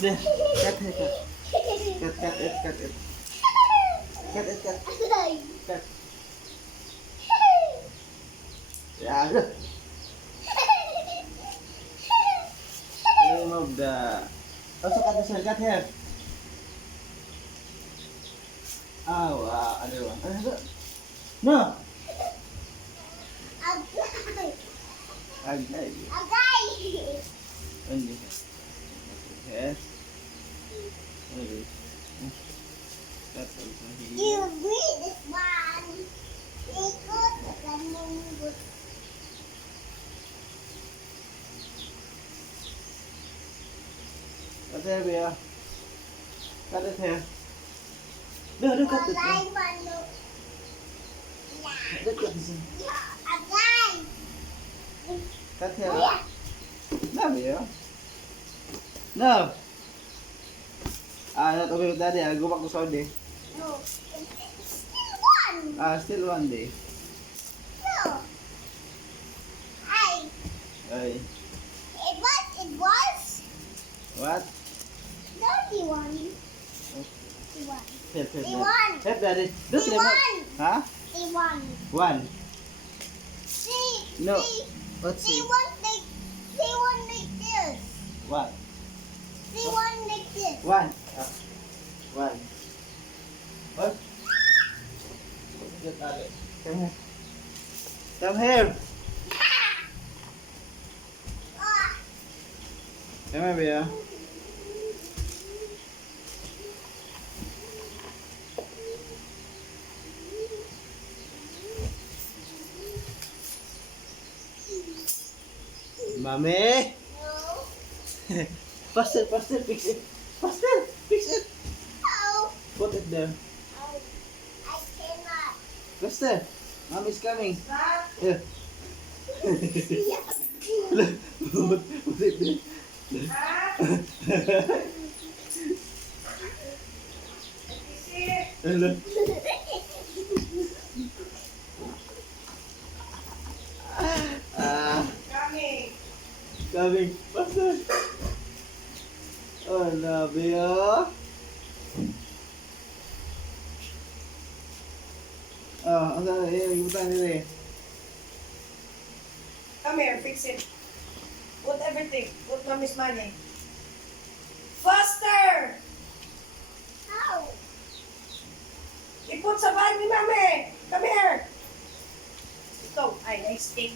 There. Cut it, cut. Cut it, cut it. Cut it, cut. Cut. Yeah, look. Remove the... Also cut this one, cut here. Oh, other one. No! Agay. Only. Yes. Okay. That's also here. You read this one. Ikot akan mengikut. Cut here, Bea. Cut it here. No, cut it. Agay manok. Cut this one. Agay. Cut here. No, Bea. No. Not okay with daddy. I'll go back to Saudi. No. It's still one. Still one day. No. Ay. Ay. It was. What? Dirty one. One. Help, help, He help. won. Help, daddy. Look, He remote. won. Huh? They won. One. See. No. See. Let's They see. won like. They won like this. What? They won like this. One. One. What? Get out of it. Come here. Come here. Ah. Come here, Bea. Mommy. No. Faster, faster, fix it. Faster, fix it. No. Put it there. I cannot. Faster. Mommy's coming. Stop. Here. Look, put it there. Hello. Coming. Faster. Oh, love you. Oh, ang sana, ibutan nila eh. Come here, fix it. Put everything. Put mommy's money. Faster! How? Iput sa bag ni mami. Come here. Ito. Ay, nice thing.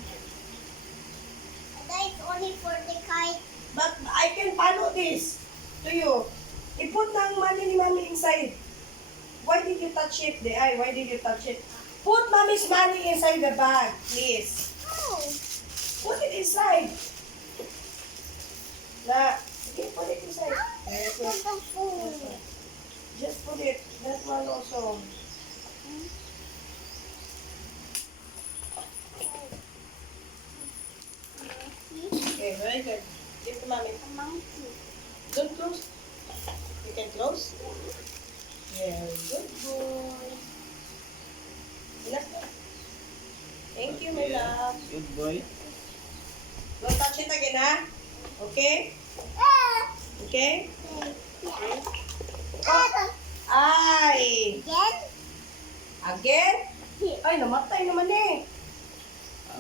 That is only for the kite. But I can follow this to you. Iput ng money ni mami inside. Why did you touch it? Why did you touch it? Put mommy's money inside the bag, please. How? Put it inside. Na, okay, put it inside. Very good. Put the phone. Just put it. That one also. Okay, very good. Give to mommy. A monkey. Don't close. You can close. Very good boy. Relax na. Thank you, my love. Good boy. Don't touch it again, ha? Okay? Ah! Okay? Ah! Ay! Again? Again? Ay, namatay naman eh.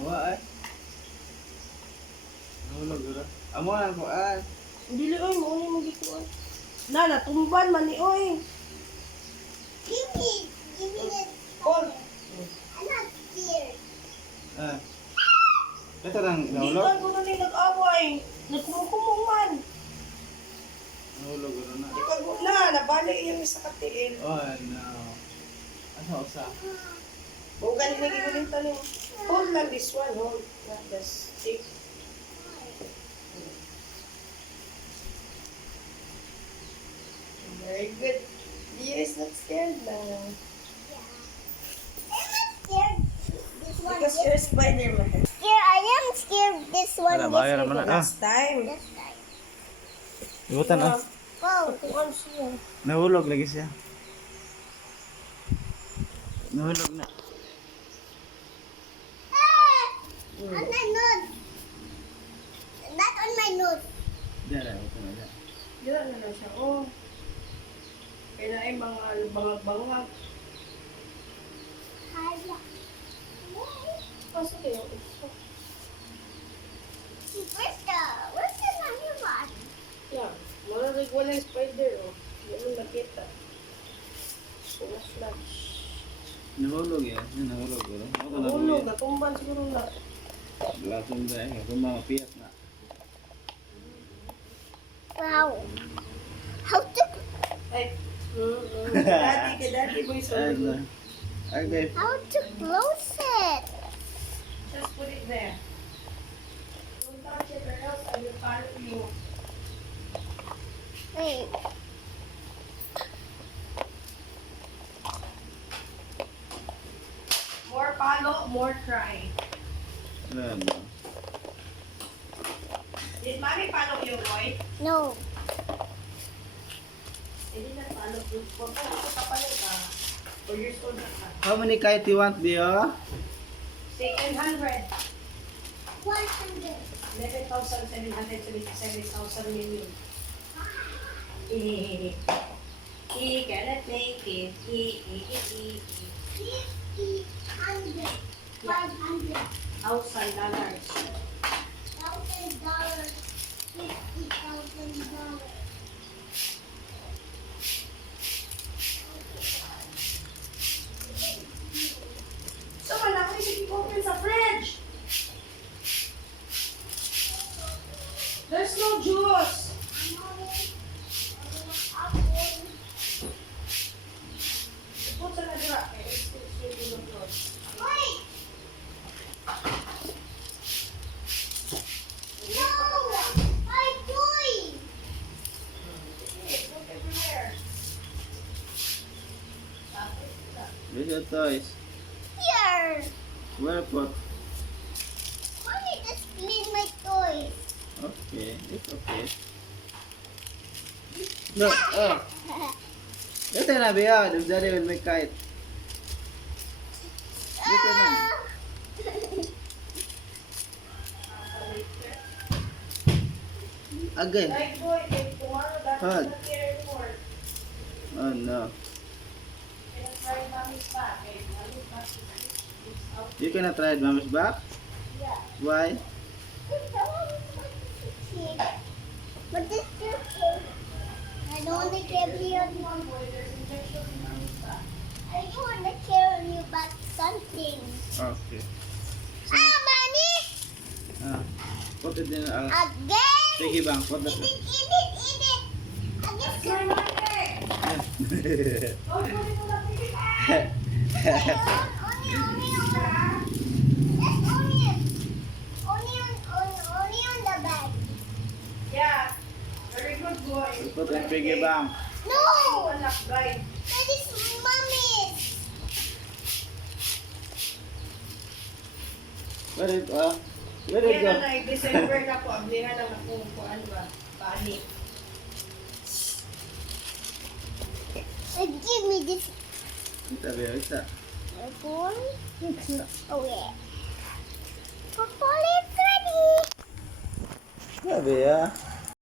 Awa ay. Nahulog ito. Amo lang ko ay. Dili, oy, mauni mo gikuan. Na, natumban man ni, oy. Give me this. Call. I'm not scared. Ito lang Hindi nahulog. ka gusto ni nag-away. Nagkumkumong man. Nahulog ito na. Di ka na, nabali yung isa katiin. Oh no. Ano usa? Bukan na giguling tanong. Hold lang this one, hold. Not the stick. Very good. Dia is not scared now. I'm not scared. This one. Because you're Spider-Man. Scared. I am scared. This one. Wala, This bayan one. naman na. Last time. This time. Ibutan ah. Go. Tukuan siya. Nahulog lagi siya. Nahulog na. Ah! On my nose. Not on my nose. Dara, ito na. Dira na lang siya. Oh. Kaya na ay mga bangag-bangag. Hala. Pasok kayo. Ito. Where's the money one? Yan. Malamig wala yung spider, oh. Hindi mo nakita. Flash. Nahulog yan. Nahulog. Nahulog. Natumban siguro na. Lason ba eh. Kung mga piyat na. Wow. How to Ay. Daddy boy, so Okay. how to close it? just put it there. Don't touch it or else I will follow you. Wait. More follow, more cry. Ano? Did mommy follow you, boy? No. Hindi na follow you. Huwag ka ito kapalit, 4 years old na ka. How many kite you want, Dio? Say 100. 100. 11,777,000 million. He cannot make it. 50, 100, 500, $1,000. $1,000, $50,000. So, wala ko isip open sa fridge. There's no juice. Put sa nadra. It's the floor. Wait! No! My toy! Okay, look everywhere. Where's your toys? Here! Where put? Mommy just clean my toys. Okay, it's okay. No, oh. Ito na, Bia. The daddy will make kite. Dito na. Again. Like boy, if tomorrow that's Hug. not here anymore. Oh no. Kaya try mommy's back. Eh, mommy's back is out. You cannot ride Mama's back? Yeah. Why? But this is okay. I don't want to carry on. Boy, there's injection in mommy's back. I don't want to carry you back something. Okay. Ah, mommy! Put it in. Again! Piggy bank. Put Eat that. it, eat it, eat it! Again! Sorry, mommy! Oh, pwede mo na piggyback! Onion! That's onion! Only on the bag. Yeah. Very good boy. Put in piggy bank. No! Anak, guide. That is mommy's. Where it Where it Kaya go? na December na po, ablihan lang ako kung ano ba, bani. Give me this Ita, Bia. Ita. one. Oh yeah. Papa, it's ready. Yeah, Bia.